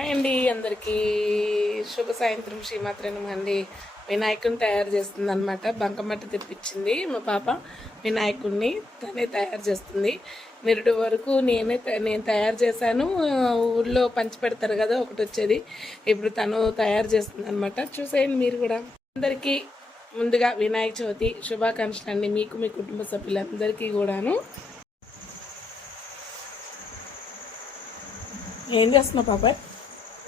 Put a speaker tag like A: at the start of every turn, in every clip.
A: Hi అండి అందరికీ. శుభ సాయంత్రం శ్రీమాత్రనం అండి వినాయకుని తయారు చేస్తుంది అనమాట బంకమట్ట తెప్పించింది మా పాప వినాయకుడిని తనే తయారు చేస్తుంది. నిరుడు వరకు నేనే నేను తయారు చేశాను. ఊళ్ళో పంచి పెడతారు కదా ఒకటి వచ్చేది. ఇప్పుడు తను తయారు చేస్తుంది అనమాట చూసేయండి మీరు కూడా. అందరికీ ముందుగా వినాయక చవితి శుభాకాంక్షలు అండి మీకు మీ కుటుంబ సభ్యులందరికీ కూడాను. ఏం చేస్తున్నావు పాపాయ్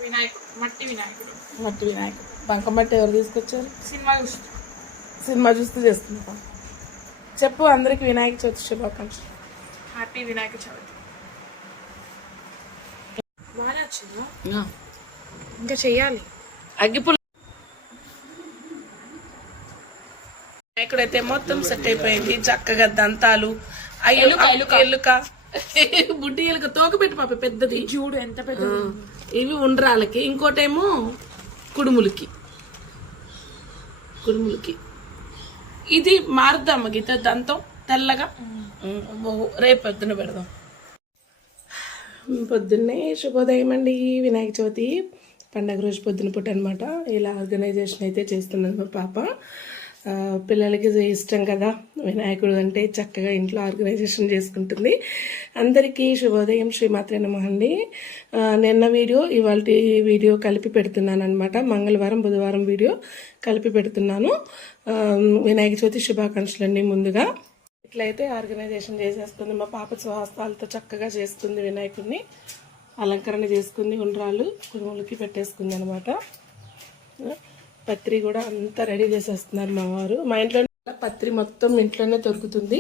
B: వినాయకుడు మట్టి వినాయకుడు.
A: మట్టి వినాయకుడు. బంకమట్టి ఎవరు తీసుకొచ్చారు?
B: సినిమా చూస్తూ.
A: సినిమా చూస్తూ చేస్తున్నా చెప్పు అందరికి వినాయక చవితి శుభాకాంక్షలు.
B: హ్యాపీ వినాయక చవితి. బాగా వచ్చిందా? ఇంకా చెయ్యాలి.
A: అగ్గిపుల్ వినాయకుడు అయితే మొత్తం సెట్ అయిపోయింది. చక్కగా దంతాలు అయ్యో ఎలుక బుడ్డి ఎలుక తోక పెట్టి పాప పెద్దది.
B: చూడు ఎంత పెద్ద
A: ఇవి ఉండ్రాలకి ఇంకోటేమో కుడుములకి. కుడుములకి. ఇది మారుద్దాం గీత దంతం తెల్లగా. రేపు పొద్దున పెడదాం. పొద్దున్నే శుభోదయం అండి వినాయక చవితి. పండగ రోజు పొద్దున పుట్ట అనమాట ఇలా ఆర్గనైజేషన్ అయితే చేస్తున్నాను పాప. పిల్లలకి ఇష్టం కదా. వినాయకుడు అంటే చక్కగా ఇంట్లో ఆర్గనైజేషన్ చేసుకుంటుంది. అందరికీ శుభోదయం శ్రీమాత్రే నమ అండి. నిన్న వీడియో ఇవాళ వీడియో కలిపి పెడుతున్నాను అనమాట మంగళవారం బుధవారం వీడియో కలిపి పెడుతున్నాను. వినాయక చవితి శుభాకాంక్షలు అండి ముందుగా. ఇట్లయితే ఆర్గనైజేషన్ చేసేస్తుంది. మా పాప స్వహస్తాలతో చక్కగా చేస్తుంది వినాయకుడిని. అలంకరణ చేసుకుంది ఉండ్రాలు కుడుములకి పెట్టేసుకుంది అనమాట పత్రి కూడా అంతా రెడీ చేసేస్తున్నారు మా వారు. మా ఇంట్లో పత్రి మొత్తం ఇంట్లోనే దొరుకుతుంది.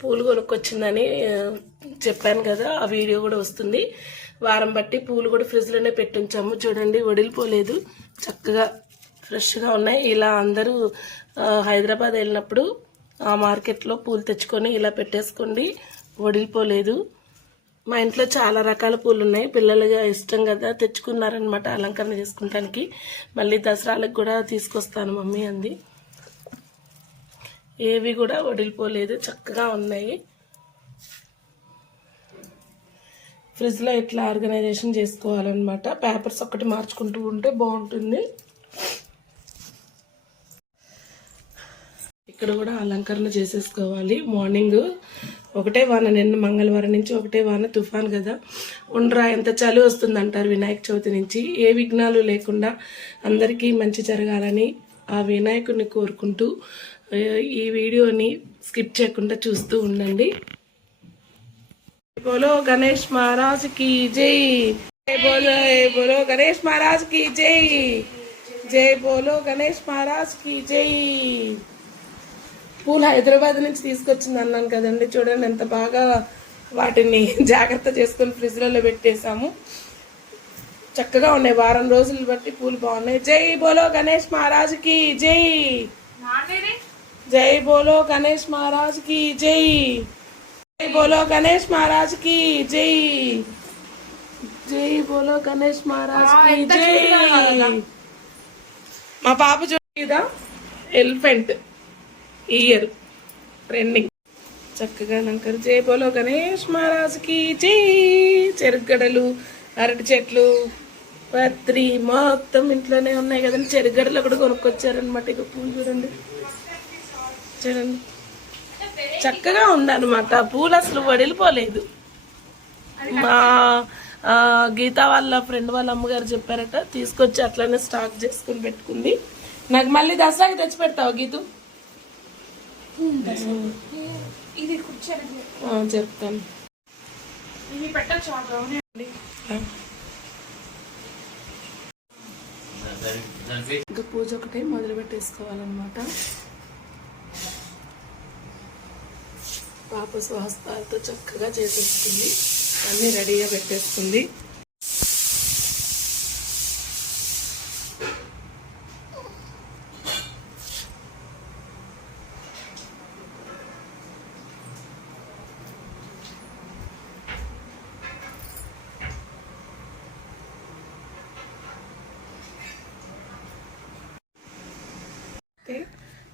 A: పూలు కొనుక్కొచ్చిందని చెప్పాను కదా ఆ వీడియో కూడా వస్తుంది. వారం బట్టి పూలు కూడా ఫ్రిడ్జ్లోనే పెట్టించాము. చూడండి వడిలిపోలేదు. చక్కగా ఫ్రెష్గా ఉన్నాయి. ఇలా అందరూ హైదరాబాద్ వెళ్ళినప్పుడు ఆ మార్కెట్లో పూలు తెచ్చుకొని ఇలా పెట్టేసుకోండి. వడిలిపోలేదు. మా ఇంట్లో చాలా రకాల పూలు ఉన్నాయి పిల్లలుగా ఇష్టం కదా తెచ్చుకున్నారనమాట అలంకరణ చేసుకుంటానికి. మళ్ళీ దసరాలకు కూడా తీసుకొస్తాను మమ్మీ అంది. ఏవి కూడా వడిలిపోలేదు చక్కగా ఉన్నాయి. ఫ్రిడ్జ్లో ఇట్లా ఆర్గనైజేషన్ చేసుకోవాలన్నమాట. పేపర్స్ ఒకటి మార్చుకుంటూ ఉంటే బాగుంటుంది. ఇక్కడ కూడా అలంకరణ చేసేసుకోవాలి. మార్నింగ్ ఒకటే వాన నిన్న మంగళవారం నుంచి ఒకటే వాన తుఫాన్ కదా. ఉండ్రా ఎంత చలి వస్తుందంటారు వినాయక చవితి నుంచి. ఏ విఘ్నాలు లేకుండా అందరికీ మంచి జరగాలని ఆ వినాయకుడిని కోరుకుంటూ ఈ వీడియోని స్కిప్ చేయకుండా చూస్తూ ఉండండి. బోలో గణేష్ మహారాజ్కి జై. జై బోలో జై బోలో గణేష్ మహారాజ్కి జై. జై బోలో గణేష్ మహారాజ్కి జై. పూలు హైదరాబాద్ నుంచి తీసుకొచ్చింది అన్నాను కదండి. చూడండి ఎంత బాగా వాటిని జాగ్రత్త చేసుకొని ఫ్రిడ్జ్లలో పెట్టేశాము. చక్కగా ఉన్నాయి. వారం రోజులు బట్టి పూలు బాగున్నాయి. జై బోలో గణేష్ మహారాజ్కి జై జై బోలో గణేష్ మహారాజ్కి జై. జై బోలో గణేష్ మహారాజ్కి జై. జై బోలో గణేష్ మహారాజ్ జై. మా పాప చూడ ఎలిఫెంట్. ఇయర్. ట్రెండింగ్ చక్కగా లంకర్ జై గణేష్ మహారాజుకి కి చెరుగడలు అరటి చెట్లు పత్రి మొత్తం ఇంట్లోనే ఉన్నాయి కదండి. చెరుగడలు కూడా కొనుక్కొచ్చారనమాట ఇక పూలు చూడండి. చూడండి. చక్కగా ఉందన్నమాట. పూలు అసలు వడిలిపోలేదు. మా గీత వాళ్ళ ఫ్రెండ్ వాళ్ళ అమ్మగారు చెప్పారట తీసుకొచ్చి అట్లనే స్టాక్ చేసుకుని పెట్టుకుంది. నాకు మళ్ళీ దసరాకి తెచ్చి పెడతావు గీతు?
B: ఇది
A: చెప్తాను.
B: ఆ.
A: ఇంకా పూజ ఒకటే మొదలు పెట్టేసుకోవాలన్నమాట. పాప స్వహస్తాలతో చక్కగా చేసేసుకుంది అన్నీ రెడీగా పెట్టేసుకుంది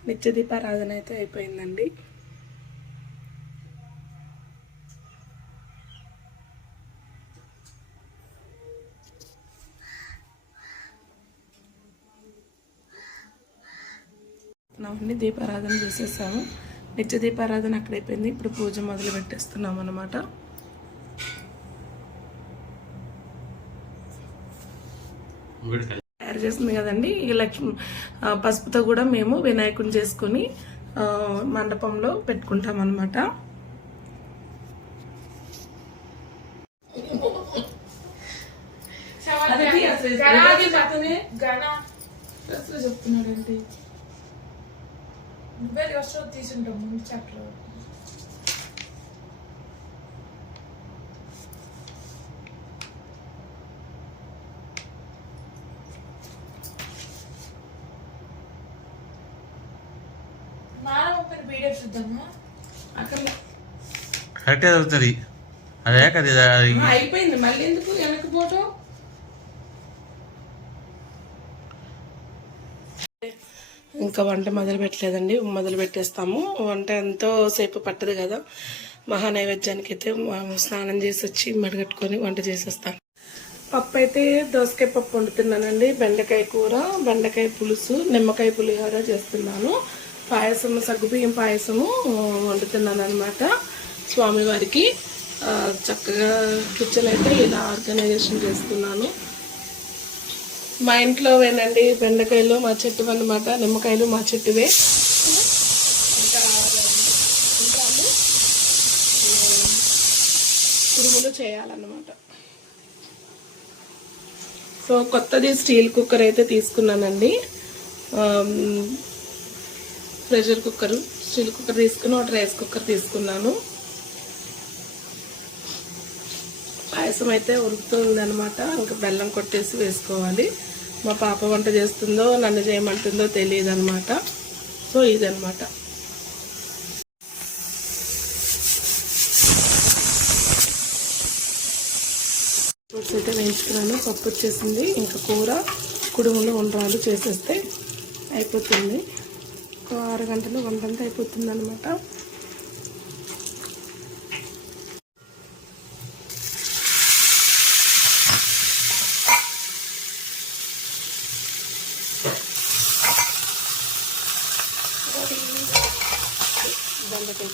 A: నిత్య దీపారాధన అయితే అయిపోయిందండి. అవన్నీ దీపారాధన చేసేసాము. నిత్య దీపారాధన అక్కడైపోయింది ఇప్పుడు పూజ మొదలు పెట్టేస్తున్నాం అనమాట తయారు చేస్తుంది కదండి. ఈ లక్ష్మి పసుపుతో కూడా మేము వినాయకుని చేసుకొని మండపంలో పెట్టుకుంటాం అనమాట
B: చెప్తున్నాడండి. నువ్వే తీసుంటావు ముందు చాప్టర్ చూద్దామా?
A: అక్కడ
C: కరెక్టే చదువుతుంది. అదే కదా
A: అయిపోయింది. మళ్ళీ ఎందుకు? వెనక్కి పోవటం? ఇంకా వంట మొదలు పెట్టలేదండి. మొదలు పెట్టేస్తాము. వంట ఎంతో సేపు పట్టదు కదా. మహా నైవేద్యానికి అయితే స్నానం చేసి వచ్చి మడగట్టుకొని వంట చేసేస్తాను పప్పు అయితే దోసకాయ పప్పు వండుతున్నానండి. బెండకాయ కూర బెండకాయ పులుసు నిమ్మకాయ పులిహోర చేస్తున్నాను. పాయసము సగ్గుబియ్యం పాయసము వండుతున్నాను అనమాట స్వామివారికి చక్కగా కిచెన్ అయితే ఇలా ఆర్గనైజేషన్ చేస్తున్నాను. మా ఇంట్లో వేనండి బెండకాయలు మా చెట్టు అన్నమాట. నిమ్మకాయలు మా చెట్టువే. కురుములు చేయాలన్నమాట. సో కొత్తది స్టీల్ కుక్కర్ అయితే తీసుకున్నానండి. ప్రెషర్ కుక్కర్ స్టీల్ కుక్కర్ తీసుకుని ఒకటి రైస్ కుక్కర్ తీసుకున్నాను. పాయసం అయితే ఉరుకుతుంది అనమాట ఇంకా బెల్లం కొట్టేసి వేసుకోవాలి. మా పాప వంట చేస్తుందో నన్ను చేయమంటుందో తెలియదు అనమాట సో ఇదనమాట ఫ్రూట్స్ అయితే వేయించుకున్నాను. పప్పు వచ్చేసింది. ఇంకా కూర కుడుములు ఉండ్రాలు చేసేస్తే అయిపోతుంది. ఒక ఆరు గంటలు వంటంతా అయిపోతుంది అనమాట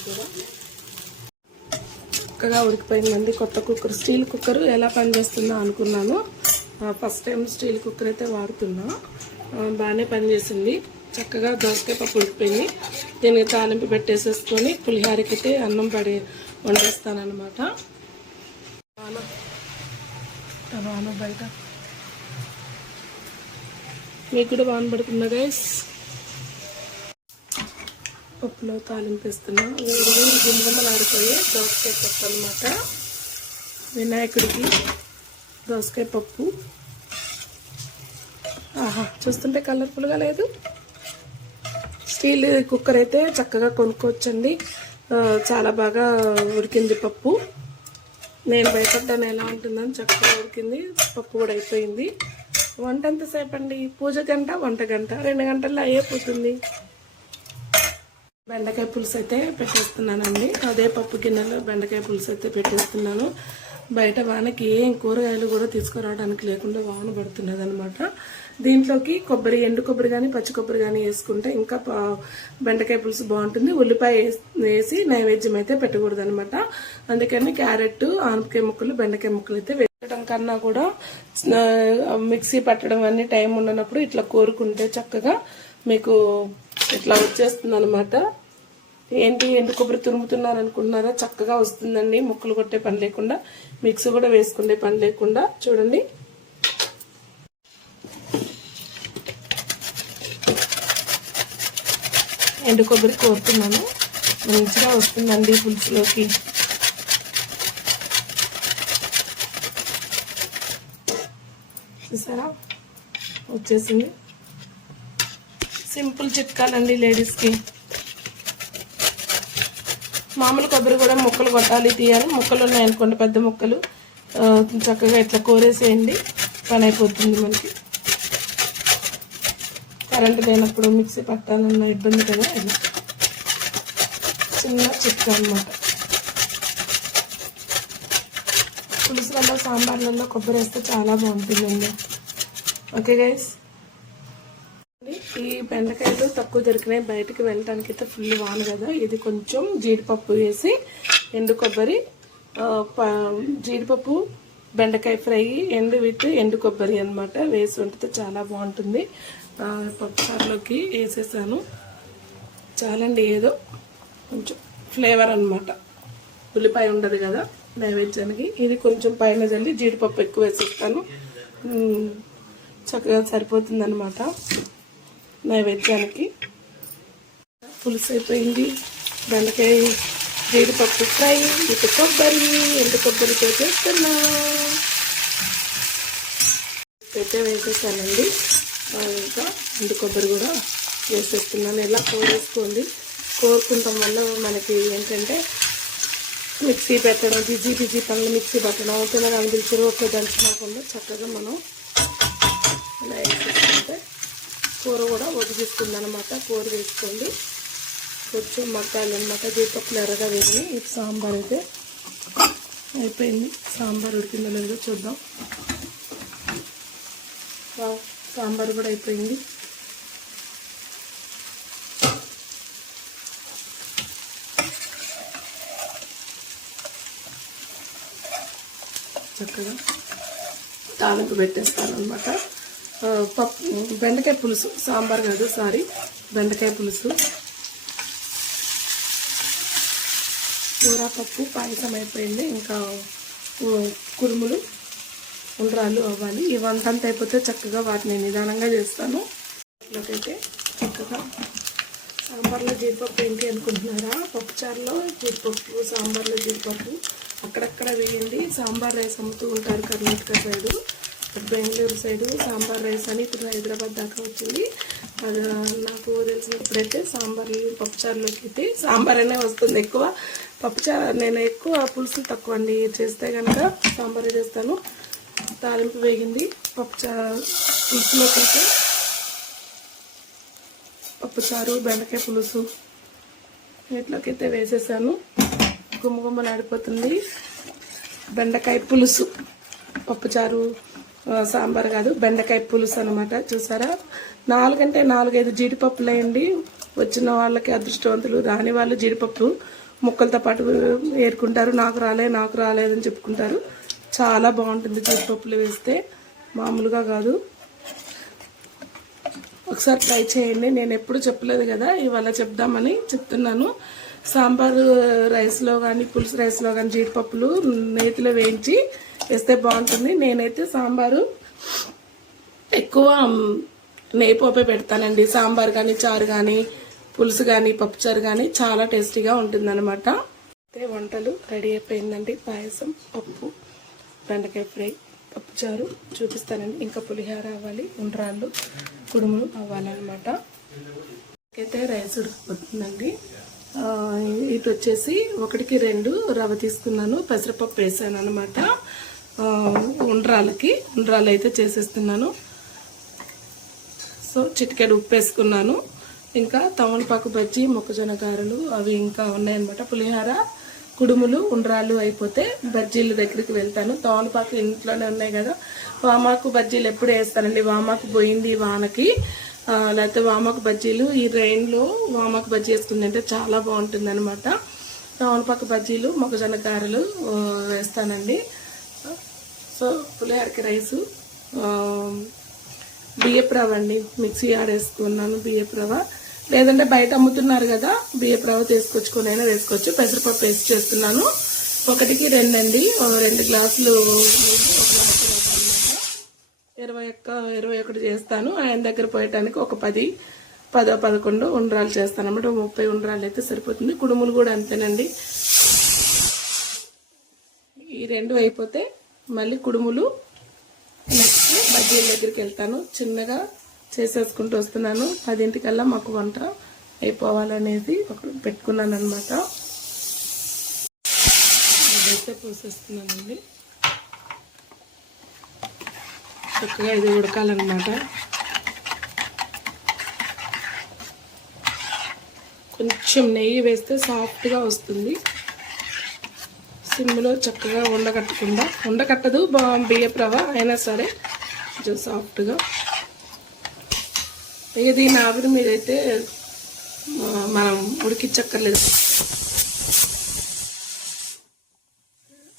A: కూర చక్కగా ఉడికిపోయిందండి కొత్త కుక్కర్ స్టీల్ కుక్కర్ ఎలా పనిచేస్తుందో అనుకున్నాను. ఫస్ట్ టైం స్టీల్ కుక్కర్ అయితే వాడుతున్నా. బాగానే పనిచేసింది. చక్కగా దోసకాయ పప్పు ఉడిపోయింది దీనికి తాలింపు పెట్టేసేసుకొని పులిహోరకి అయితే అన్నం పడి వండేస్తానమాట వాన బయట. మీకు కూడా వాన పడుతుందా గైస్ పప్పులో తాలింపు వేస్తున్నా. గుమ్మలు ఆడిపోయి దోసకాయ పప్పు అనమాట వినాయకుడికి దోసకాయ పప్పు. ఆహా చూస్తుంటే కలర్ఫుల్గా లేదు? స్టీల్ కుక్కర్ అయితే చక్కగా కొనుక్కోవచ్చండి. చాలా బాగా ఉడికింది పప్పు. నేను భయపడ్డాను ఎలా ఉంటుందని చక్కగా ఉడికింది. పప్పు కూడా అయిపోయింది. వంట ఎంతసేపు అండి పూజ గంట వంట గంట. రెండు గంటల్లో అయిపోతుంది. బెండకాయ పులుసు అయితే పెట్టేస్తున్నానండి. అదే పప్పు గిన్నెలో బెండకాయ పులుసు అయితే పెట్టేస్తున్నాను. బయట వానకి ఏం కూరగాయలు కూడా తీసుకురావడానికి లేకుండా వాన పడుతున్నది అనమాట దీంట్లోకి కొబ్బరి ఎండు కొబ్బరి కానీ పచ్చి కొబ్బరి కానీ వేసుకుంటే ఇంకా బెండకాయ పులుసు బాగుంటుంది. ఉల్లిపాయ వేసి నైవేద్యం అయితే పెట్టకూడదు అనమాట అందుకని క్యారెట్ ఆనపకాయ ముక్కలు బెండకాయ ముక్కలు అయితే పెట్టడం కన్నా కూడా మిక్సీ పట్టడం అన్ని టైం ఉండనప్పుడు ఇట్లా కోరుకుంటే చక్కగా మీకు ఇట్లా వచ్చేస్తుంది అనమాట ఏంటి ఎండు కొబ్బరి తురుముతున్నారు అనుకుంటున్నారా? చక్కగా వస్తుందండి. ముక్కలు కొట్టే పని లేకుండా మిక్సీ కూడా వేసుకునే పని లేకుండా. చూడండి. ఎండు కొబ్బరి కోరుతున్నాను. మంచిగా వస్తుందండి పులుసులోకి. చూసారా? వచ్చేసింది. సింపుల్ చిట్కాలండి లేడీస్కి. మామూలు కొబ్బరి కూడా ముక్కలు కొట్టాలి తీయాలి. ముక్కలు ఉన్నాయనుకోండి పెద్ద ముక్కలు. చక్కగా ఇట్లా కోరేసేయండి. పని అయిపోతుంది మనకి. కరెంట్ లేనప్పుడు మిక్సీ పట్టాలన్న ఇబ్బంది కదా ఇలా చిన్న చిక్క అనమాట పులుసులలో సాంబార్లలో కొబ్బరి వేస్తే చాలా బాగుంటుందండి. ఓకే గైస్ ఈ బెండకాయలు తక్కువ దొరికినాయి. బయటకు వెళ్ళటానికి అయితే ఫుల్ వాను కదా. ఇది కొంచెం జీడిపప్పు వేసి ఎండు కొబ్బరి జీడిపప్పు బెండకాయ ఫ్రై ఎండు విత్ ఎండు కొబ్బరి అన్నమాట వేసి వండితే చాలా బాగుంటుంది. పప్పుచారులోకి వేసేసాను. చాలండి ఏదో కొంచెం ఫ్లేవర్ అనమాట ఉల్లిపాయ ఉండదు కదా నైవేద్యానికి. ఇది కొంచెం పైన చల్లి జీడిపప్పు ఎక్కువ వేసేస్తాను. చక్కగా సరిపోతుందనమాట నైవేద్యానికి. పులుసు అయిపోయింది. బెండకాయ జీడిపప్పు ఫ్రై ఇటు కొబ్బరి ఎండు కొబ్బరితో చేస్తున్నా పెట్టే వేసేసానండి. ఇంకా ఎండు కొబ్బరి కూడా వేసేస్తున్నాను. ఇలా కోరేసుకోండి కోరుకుంటాం వల్ల మనకి ఏంటంటే మిక్సీ పెట్టడం బిజీ బిజీ పనులు మిక్సీ పెట్టడం పిల్లలు పిలిచి రోట్లో దంచుకోకుండా చక్కగా మనం ఇలా వేసేసుకుంటే కూర కూడా ఉడికిస్తుంది అనమాట కూర వేసుకోండి. కొంచెం మగ్గాలి అనమాట జీడిపప్పులు ఎర్రగా వేసి ఇది సాంబార్ అయితే అయిపోయింది. సాంబార్ ఉడికిందో లేదో చూద్దాం సాంబార్ కూడా అయిపోయింది. చక్కగా తాలింపు పెట్టేస్తాను అనమాట పప్పు బెండకాయ పులుసు. సాంబార్ కాదు సారీ బెండకాయ పులుసు. కూర పప్పు పాయసం అయిపోయింది. ఇంకా కురుములు ఉండ్రాలు అవ్వాలి. ఈ వంట అంతా అయిపోతే చక్కగా వాటిని నిదానంగా చేస్తాను. ఇట్లకైతే చక్కగా సాంబార్లో జీడిపప్పు ఏంటి అనుకుంటున్నారా? పప్పుచారులో జీడిపప్పు సాంబార్లో జీడిపప్పు. అక్కడక్కడ వేయండి. సాంబార్ రైస్ అమ్ముతూ ఉంటారు Karnataka side Bengaluru side. Sambar rice అని ఇప్పుడు హైదరాబాద్ దాకా వచ్చింది. అది నాకు తెలిసినప్పుడైతే సాంబార్ పప్పుచారులోకి అయితే సాంబార్ అనే వస్తుంది ఎక్కువ. పప్పుచారు నేను ఎక్కువ పులుసులు తక్కువ అండి చేస్తే కనుక సాంబార్ చేస్తాను. తాలింపు వేగింది. పప్పుచారు పులుసులోకి అయితే పప్పుచారు బెండకాయ పులుసు వీటిలోకైతే వేసేసాను. గుమ్మగుమ్మలాడిపోతుంది బెండకాయ పులుసు పప్పుచారు సాంబార్ కాదు బెండకాయ పులుసు అనమాట చూసారా? నాలుగంటే నాలుగైదు జీడిపప్పులు వేయండి వచ్చిన వాళ్ళకి అదృష్టవంతులు రాని వాళ్ళు జీడిపప్పు ముక్కలతో పాటు ఏరుకుంటారు. నాకు రాలే నాకు రాలేదని చెప్పుకుంటారు. చాలా బాగుంటుంది జీడిపప్పులు వేస్తే. మామూలుగా కాదు. ఒకసారి ట్రై చేయండి. నేను ఎప్పుడు చెప్పలేదు కదా ఇవాళ చెప్దామని చెప్తున్నాను. సాంబార్ రైస్లో కానీ పులుసు రైస్లో కానీ జీడిపప్పులు నేతిలో వేయించి వేస్తే బాగుంటుంది. నేనైతే సాంబారు ఎక్కువ నేపోపే పెడతానండి. సాంబార్ కానీ చారు కానీ పులుసు కానీ పప్పుచారు కానీ చాలా టేస్టీగా ఉంటుందన్నమాట. అయితే వంటలు రెడీ అయిపోయిందండి. పాయసం పప్పు. బెండకాయ ఫ్రై పప్పుచారు చూపిస్తానండి. ఇంకా పులిహోర అవ్వాలి ఉండ్రాళ్ళు కుడుములు అవ్వాలన్నమాట. అయితే రైస్ ఉడికిపోతుందండి. ఇటు వచ్చేసి ఒకటికి రెండు రవ్వ తీసుకున్నాను పెసరపప్పు వేసాను అనమాట ఉండ్రాలకి ఉండ్రాలు అయితే చేసేస్తున్నాను. సో చిటికెడు ఉప్పు వేసుకున్నాను. ఇంకా తమలపాకు బజ్జి మొక్కజొన్న గారెలు అవి ఇంకా ఉన్నాయన్నమాట. పులిహోర కుడుములు ఉండ్రాలు అయిపోతే బజ్జీల దగ్గరికి వెళ్తాను. తోలపాకు ఇంట్లోనే ఉన్నాయి కదా. వామాకు బజ్జీలు ఎప్పుడు వేస్తానండి? వామాకు పోయింది వానకి. లేకపోతే వామాకు బజ్జీలు. ఈ రైన్లో వామాకు బజ్జీ వేసుకుందంటే చాలా బాగుంటుంది అనమాట తోలపాకు బజ్జీలు మొక్కజొన్న గారెలు వేస్తానండి. సో పులిహోరకి రైసు బియ్యప్రవ అండి మిక్సీ ఆడేసుకున్నాను బియ్యప్రవ లేదంటే బయట అమ్ముతున్నారు కదా బియ్యపు రవ్వ తీసుకొచ్చుకొని అయినా వేసుకోవచ్చు. పెసరపప్పు వేసి చేస్తున్నాను. ఒకటికి రెండు అండి. రెండు గ్లాసులు ఒక ఇరవై ఒక్క ఇరవై ఒకటి చేస్తాను. ఆయన దగ్గర పోయటానికి ఒక పది పదో పదకొండు ఉండ్రాలు చేస్తాను అన్నమాట. ముప్పై ఉండ్రాలు అయితే సరిపోతుంది. కుడుములు కూడా అంతేనండి. ఈ రెండు అయిపోతే మళ్ళీ కుడుములు నెక్స్ట్ బజ్జీల దగ్గరికి వెళ్తాను. చిన్నగా చేసేసుకుంటూ వస్తున్నాను. పదింటికల్లా మాకు వంట అయిపోవాలనేది ఒక పెట్టుకున్నాను అనమాట అదైతే పోసేస్తున్నానండి. చక్కగా ఇది ఉడకాలన్నమాట. కొంచెం నెయ్యి వేస్తే సాఫ్ట్గా వస్తుంది. సిమ్లో చక్కగా ఉండకట్టకుండా ఉండకట్టదు బా- బియ్యపు రవ్వ అయినా సరే కొంచెం సాఫ్ట్గా ఇక దీని ఆవిరి మీదైతే మనం ఉడికించక్కర్లేదు.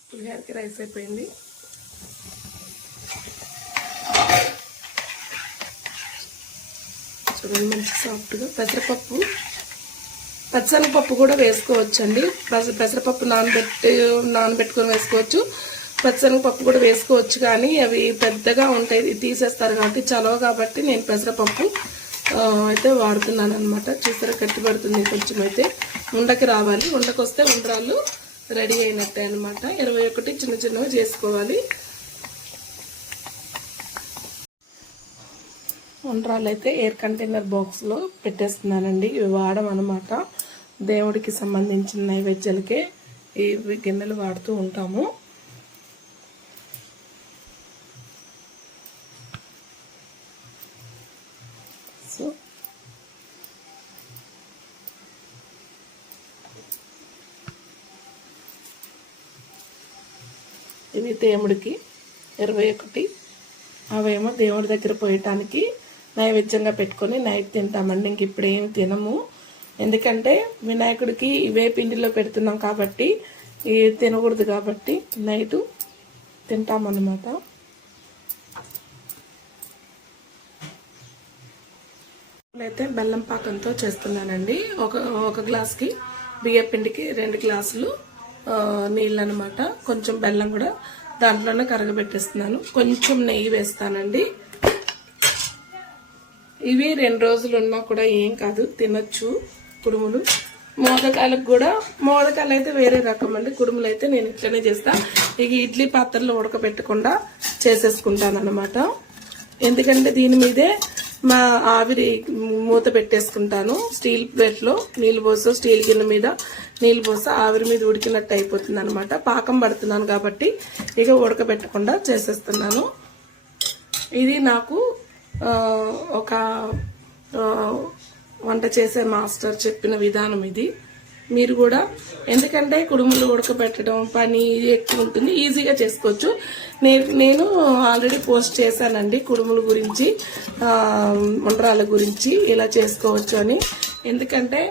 A: పులిహోరకి రైస్ అయిపోయింది. చూడండి మంచి సాఫ్ట్గా. పెసరపప్పు పచ్చనపప్పు కూడా వేసుకోవచ్చండి. పెస పెసరపప్పు నానబెట్టి నానబెట్టుకొని వేసుకోవచ్చు. పచ్చనపప్పు కూడా వేసుకోవచ్చు కానీ అవి పెద్దగా ఉంటాయి తీసేస్తారు కాబట్టి చలవ కాబట్టి నేను పెసరపప్పు అయితే వాడుతున్నాను అనమాట చూసారా కట్టి పడుతుంది కొంచెం అయితే. ఉండకి రావాలి. ఉండకొస్తే ఉండ్రాళ్ళు రెడీ అయినట్టే అనమాట ఇరవై ఒకటి చిన్న చిన్నగా చేసుకోవాలి. ఉండ్రాళ్ళు అయితే ఎయిర్ కంటైనర్ బాక్స్లో పెట్టేస్తున్నానండి. ఇవి వాడడం అనమాట దేవుడికి సంబంధించిన నైవేద్యాలకే ఈ గిన్నెలు వాడుతూ ఉంటాము సో ఇవి దేవుడికి ఇరవై ఒకటి. అవేమో దేవుడి దగ్గర పోయటానికి నైవేద్యంగా పెట్టుకొని నైట్ తింటామండి. ఇంక ఇప్పుడు ఏం తినము. ఎందుకంటే వినాయకుడికి ఇవే పిండిలో పెడుతున్నాం కాబట్టి ఇవి తినకూడదు కాబట్టి నైటు తింటామన్నమాట. అయితే బెల్లం పాకంతో చేస్తున్నానండి. ఒక ఒక గ్లాస్కి బియ్య పిండికి రెండు గ్లాసులు నీళ్ళు అనమాట కొంచెం బెల్లం కూడా దాంట్లోనే కరగబెట్టేస్తున్నాను. కొంచెం నెయ్యి వేస్తానండి. ఇవి రెండు రోజులు ఉన్నా కూడా ఏం కాదు తినొచ్చు కుడుములు. మోదకాయలకు కూడా మోదకాయలు అయితే వేరే రకం అండి కుడుములు అయితే నేను ఇట్లనే చేస్తాను ఇక ఇడ్లీ పాత్రలో ఉడకబెట్టకుండా చేసేసుకుంటాను అనమాట ఎందుకంటే దీని మీదే మా ఆవిరి మూత పెట్టేసుకుంటాను. స్టీల్ ప్లేట్లో నీళ్ళు పోసో స్టీల్ గిన్నె మీద నీళ్ళు పోసో ఆవిరి మీద ఉడికినట్టు అయిపోతుంది అనమాట పాకం పడుతున్నాను కాబట్టి ఇక ఉడకబెట్టకుండా చేసేస్తున్నాను. ఇది నాకు ఒక వంట చేసే మాస్టర్ చెప్పిన విధానం ఇది. మీరు కూడా. ఎందుకంటే కుడుములు ఉడకబెట్టడం పని ఎక్కువ ఉంటుంది ఈజీగా చేసుకోవచ్చు. నేను నేను ఆల్రెడీ పోస్ట్ చేశానండి కుడుముల గురించి ఉండరాల గురించి ఇలా చేసుకోవచ్చు అని. ఎందుకంటే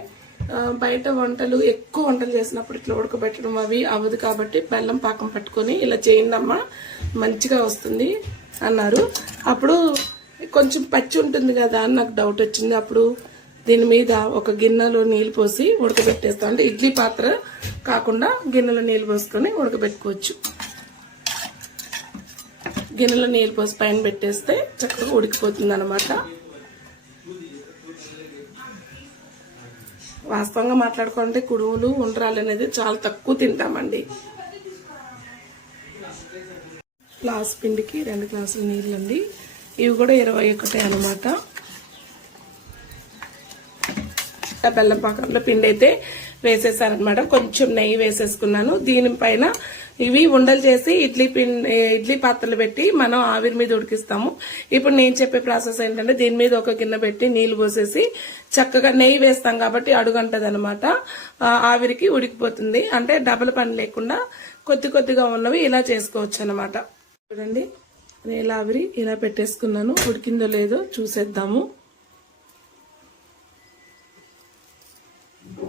A: బయట వంటలు ఎక్కువ వంటలు చేసినప్పుడు ఇట్లా ఉడకబెట్టడం అవి అవ్వదు కాబట్టి బెల్లం పాకం పట్టుకొని ఇలా చేయండమ్మా మంచిగా వస్తుంది అన్నారు. అప్పుడు కొంచెం పచ్చి ఉంటుంది కదా అని నాకు డౌట్ వచ్చింది. అప్పుడు దీని మీద ఒక గిన్నెలో నీళ్ళు పోసి ఉడకబెట్టేస్తాం. అంటే ఇడ్లీ పాత్ర కాకుండా గిన్నెలో నీళ్ళు పోసుకొని ఉడకబెట్టుకోవచ్చు. గిన్నెలో నీళ్ళు పోసి పైన పెట్టేస్తే చక్కగా ఉడికిపోతుంది అనమాట వాస్తవంగా మాట్లాడుకుంటే కుడువులు ఉండ్రాలు అనేది చాలా తక్కువ తింటామండి. గ్లాస్ పిండికి రెండు గ్లాసులు నీళ్ళు అండి ఇవి కూడా ఇరవై ఒకటే అనమాట బెల్లం పాకంలో పిండి అయితే వేసేసారనమాట. కొంచెం నెయ్యి వేసేసుకున్నాను. దీనిపైన ఇవి ఉండలు చేసి ఇడ్లీ పిండి ఇడ్లీ పాత్రలు పెట్టి మనం ఆవిరి మీద ఉడికిస్తాము. ఇప్పుడు నేను చెప్పే ప్రాసెస్ ఏంటంటే దీని మీద ఒక గిన్నె పెట్టి నీళ్ళు పోసేసి చక్కగా నెయ్యి వేస్తాం కాబట్టి అడుగంటది అనమాట ఆవిరికి ఉడికిపోతుంది. అంటే డబల్ పని లేకుండా కొద్ది కొద్దిగా ఉన్నవి ఇలా చేసుకోవచ్చు అనమాట చూడండి నేను ఆవిరి ఇలా పెట్టేసుకున్నాను. ఉడికిందో లేదో చూసేద్దాము.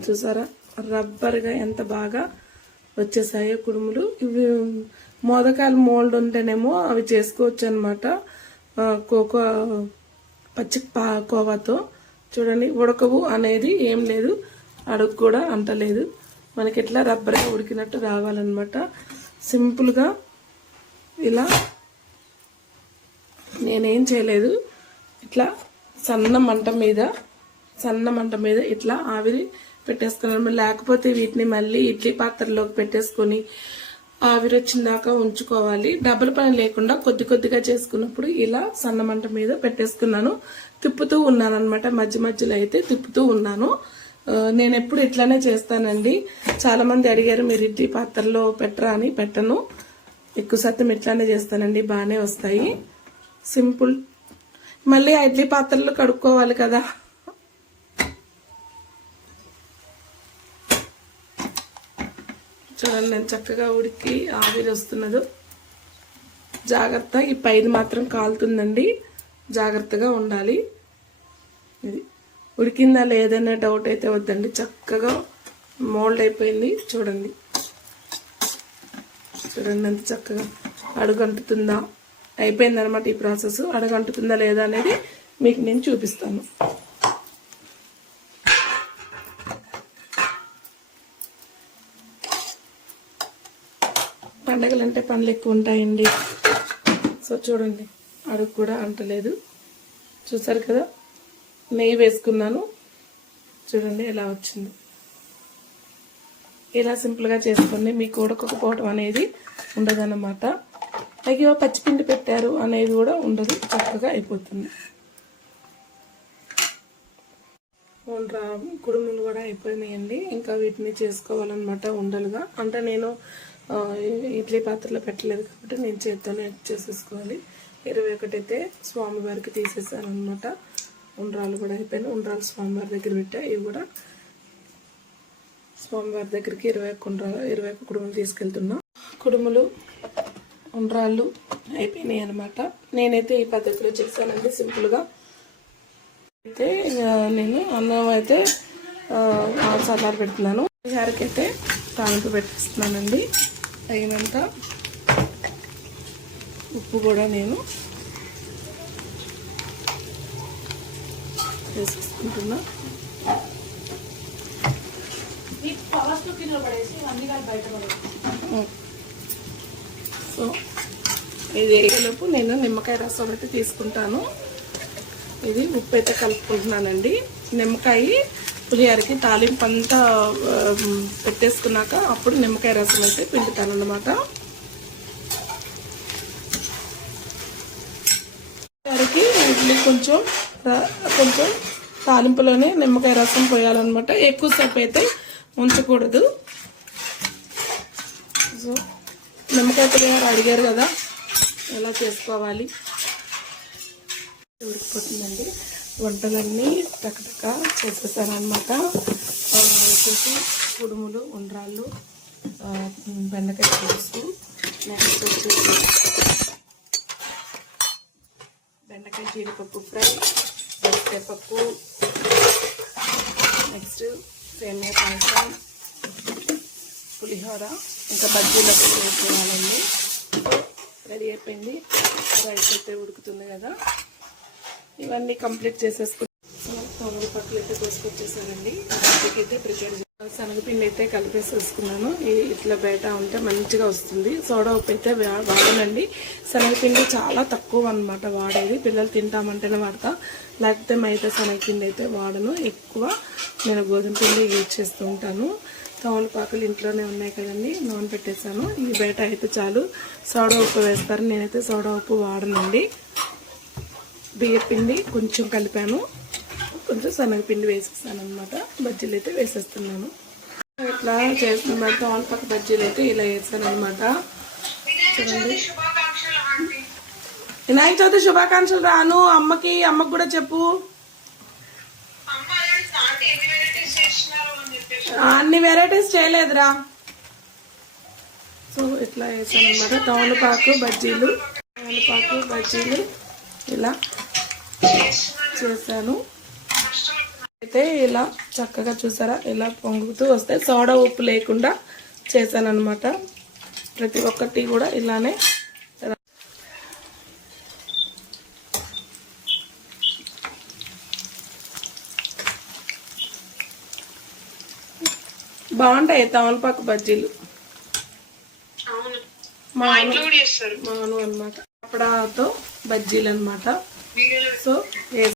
A: చూసారా? రబ్బర్గా ఎంత బాగా వచ్చేసాయో కుడుములు. ఇవి మోదకాయలు మోల్డ్ ఉంటేనేమో అవి చేసుకోవచ్చు అనమాట కోకో పచ్చి పా కోవాతో. చూడండి ఉడకవు అనేది ఏం లేదు. అడుగు కూడా అంటలేదు మనకి ఇట్లా రబ్బర్గా ఉడికినట్టు రావాలన్నమాట. సింపుల్గా ఇలా నేనేం చేయలేదు. ఇట్లా సన్న మంట మీద సన్న మంట మీద ఇట్లా ఆవిరి పెట్టేసుకున్నాను. లేకపోతే వీటిని మళ్ళీ ఇడ్లీ పాత్రలోకి పెట్టేసుకొని ఆవిరి వచ్చిన దాకా ఉంచుకోవాలి. డబుల్ పని లేకుండా కొద్ది కొద్దిగా చేసుకున్నప్పుడు ఇలా సన్నమంట మీద పెట్టేసుకున్నాను. తిప్పుతూ ఉన్నాను అనమాట మధ్య మధ్యలో అయితే తిప్పుతూ ఉన్నాను. నేను ఎప్పుడు ఇట్లానే చేస్తానండి. చాలా మంది అడిగారు మీరు ఇడ్లీ పాత్రలో పెట్టరా? అని. పెట్టను. ఎక్కువ శాతం ఇట్లానే చేస్తానండి. బాగానే వస్తాయి. సింపుల్. మళ్ళీ ఆ ఇడ్లీ పాత్రలు కడుక్కోవాలి కదా. చూడండి నేను చక్కగా ఉడికి ఆవిరి వస్తున్నది. జాగ్రత్త ఈ పైది మాత్రం కాలుతుందండి. జాగ్రత్తగా ఉండాలి. ఇది ఉడికిందా లేదనే డౌట్ అయితే వద్దండి. చక్కగా మోల్డ్ అయిపోయింది. చూడండి. చూడండి అంత చక్కగా అడుగంటుతుందా. అయిపోయిందనమాట ఈ ప్రాసెస్. అడుగంటుతుందా లేదా అనేది మీకు నేను చూపిస్తాను. పండగలంటే పనులు ఎక్కువ ఉంటాయండి సో చూడండి అడుగు కూడా అంటలేదు. చూసారు కదా నెయ్యి వేసుకున్నాను. చూడండి ఎలా వచ్చింది. ఇలా సింపుల్గా చేసుకోండి. మీకు ఉడకకపోవడం అనేది ఉండదన్నమాట. అయ్యో పచ్చిపిండి పెట్టారు అనేది కూడా ఉండదు. చక్కగా అయిపోతుంది. ఉండ్రా కుడుములు కూడా అయిపోయినాయండి. ఇంకా వీటిని చేసుకోవాలన్నమాట ఉండలుగా. అంటే నేను ఇడ్లీ పాత్రలో పెట్టలేదు కాబట్టి నేను చేత్తోనే చేసేసుకోవాలి. ఇరవై ఒకటి అయితే స్వామివారికి తీసేసాను అనమాట ఉండ్రాలు కూడా అయిపోయినాయి. ఉండ్రాలు స్వామివారి దగ్గర పెట్టా. ఇవి కూడా స్వామివారి దగ్గరికి ఇరవై ఒక్క ఉండ్రాలు ఇరవై ఒక్క కుటుంబాలు తీసుకెళ్తున్నా. కుడుములు ఉండ్రాళ్ళు అయిపోయినాయి అనమాట నేనైతే ఈ పద్ధతిలో చేశానండి సింపుల్గా. అయితే నేను అన్నం అయితే చల్లారి పెడుతున్నాను. గారికి అయితే తాలింపు పెట్టిస్తున్నానండి. తగినంత ఉప్పు కూడా నేను
B: పడేసి
A: సో ఇది వేయలోపు నేను నిమ్మకాయ రసం అయితే తీసుకుంటాను. ఇది ఉప్పు అయితే కలుపుకుంటున్నానండి. నిమ్మకాయ పులిహోరకి తాలింపు అంతా పెట్టేసుకున్నాక అప్పుడు నిమ్మకాయ రసం అయితే పిండుతాను అనమాట పులిహోరకి ఇడ్లీ కొంచెం కొంచెం తాలింపులోనే నిమ్మకాయ రసం పోయాలన్నమాట. ఎక్కువసేపు అయితే ఉంచకూడదు. సో నిమ్మకాయ పులిహోర అడిగారు కదా ఎలా చేసుకోవాలి? ఉడికిపోతుందండి వంటలన్నీ టకటక చేసేసాను అనమాట వచ్చేసి కుడుములు ఉండ్రాళ్ళు బెండకాయ పులుసు నెక్స్ట్ వచ్చేసి బెండకాయ జీడిపప్పు ఫ్రై బెండకాయ పప్పు నెక్స్ట్ సేమియా పాయసం పులిహోర ఇంకా బజ్జీలకు వేసేయాలండి రెడీ అయిపోయింది. రైస్ అయితే ఉడుకుతుంది కదా. ఇవన్నీ కంప్లీట్ చేసేసుకుని తొమ్మిది పక్కలు అయితే కోసుకొచ్చేసానండి. అయితే ప్రిపేర్ శనగపిండి అయితే కలిపేసేసుకున్నాను. ఇట్లా బయట ఉంటే మంచిగా వస్తుంది. సోడా ఉప్పు అయితే వాడనండి. శనగపిండి చాలా తక్కువ అన్నమాట వాడేది. పిల్లలు తింటామంటేనే వాడతా. లేకపోతే మైదా శనగపిండి అయితే వాడను. ఎక్కువ నేను గోధుమ పిండి యూజ్ చేస్తూ ఉంటాను. తమలపాకులు ఇంట్లోనే ఉన్నాయి కదండి. నూనె పెట్టేశాను. ఈ బయట అయితే చాలు సోడా ఉప్పు వేస్తారు. నేనైతే సోడా ఉప్పు వాడనండి. బియ్యపిండి కొంచెం కలిపాను. కొంచెం శనగపిండి వేసేసాను అనమాట బజ్జీలు అయితే వేసేస్తున్నాను. ఇట్లా చేస్తున్న తోలపక్క బజ్జీలు అయితే ఇలా వేసాను అనమాట చూడండి. వినాయక చవితి శుభాకాంక్షలు రాను. అమ్మకి అమ్మకు కూడా చెప్పు. అన్ని వెరైటీస్ చేయలేదురా. సో ఇట్లా వేసాను అనమాట తమలపాకు బజ్జీలు తమలపాకు బజ్జీలు. ఇలా చేశాను. అయితే ఇలా చక్కగా చూసారా? ఇలా పొంగుతూ వస్తే సోడా ఉప్పు లేకుండా చేశాను అనమాట ప్రతి ఒక్కటి కూడా ఇలానే బాగుంటాయి తమలపాకు బజ్జీలు. మాను. మాను అనమాట అప్పడాతో బజ్జీలు అనమాట సో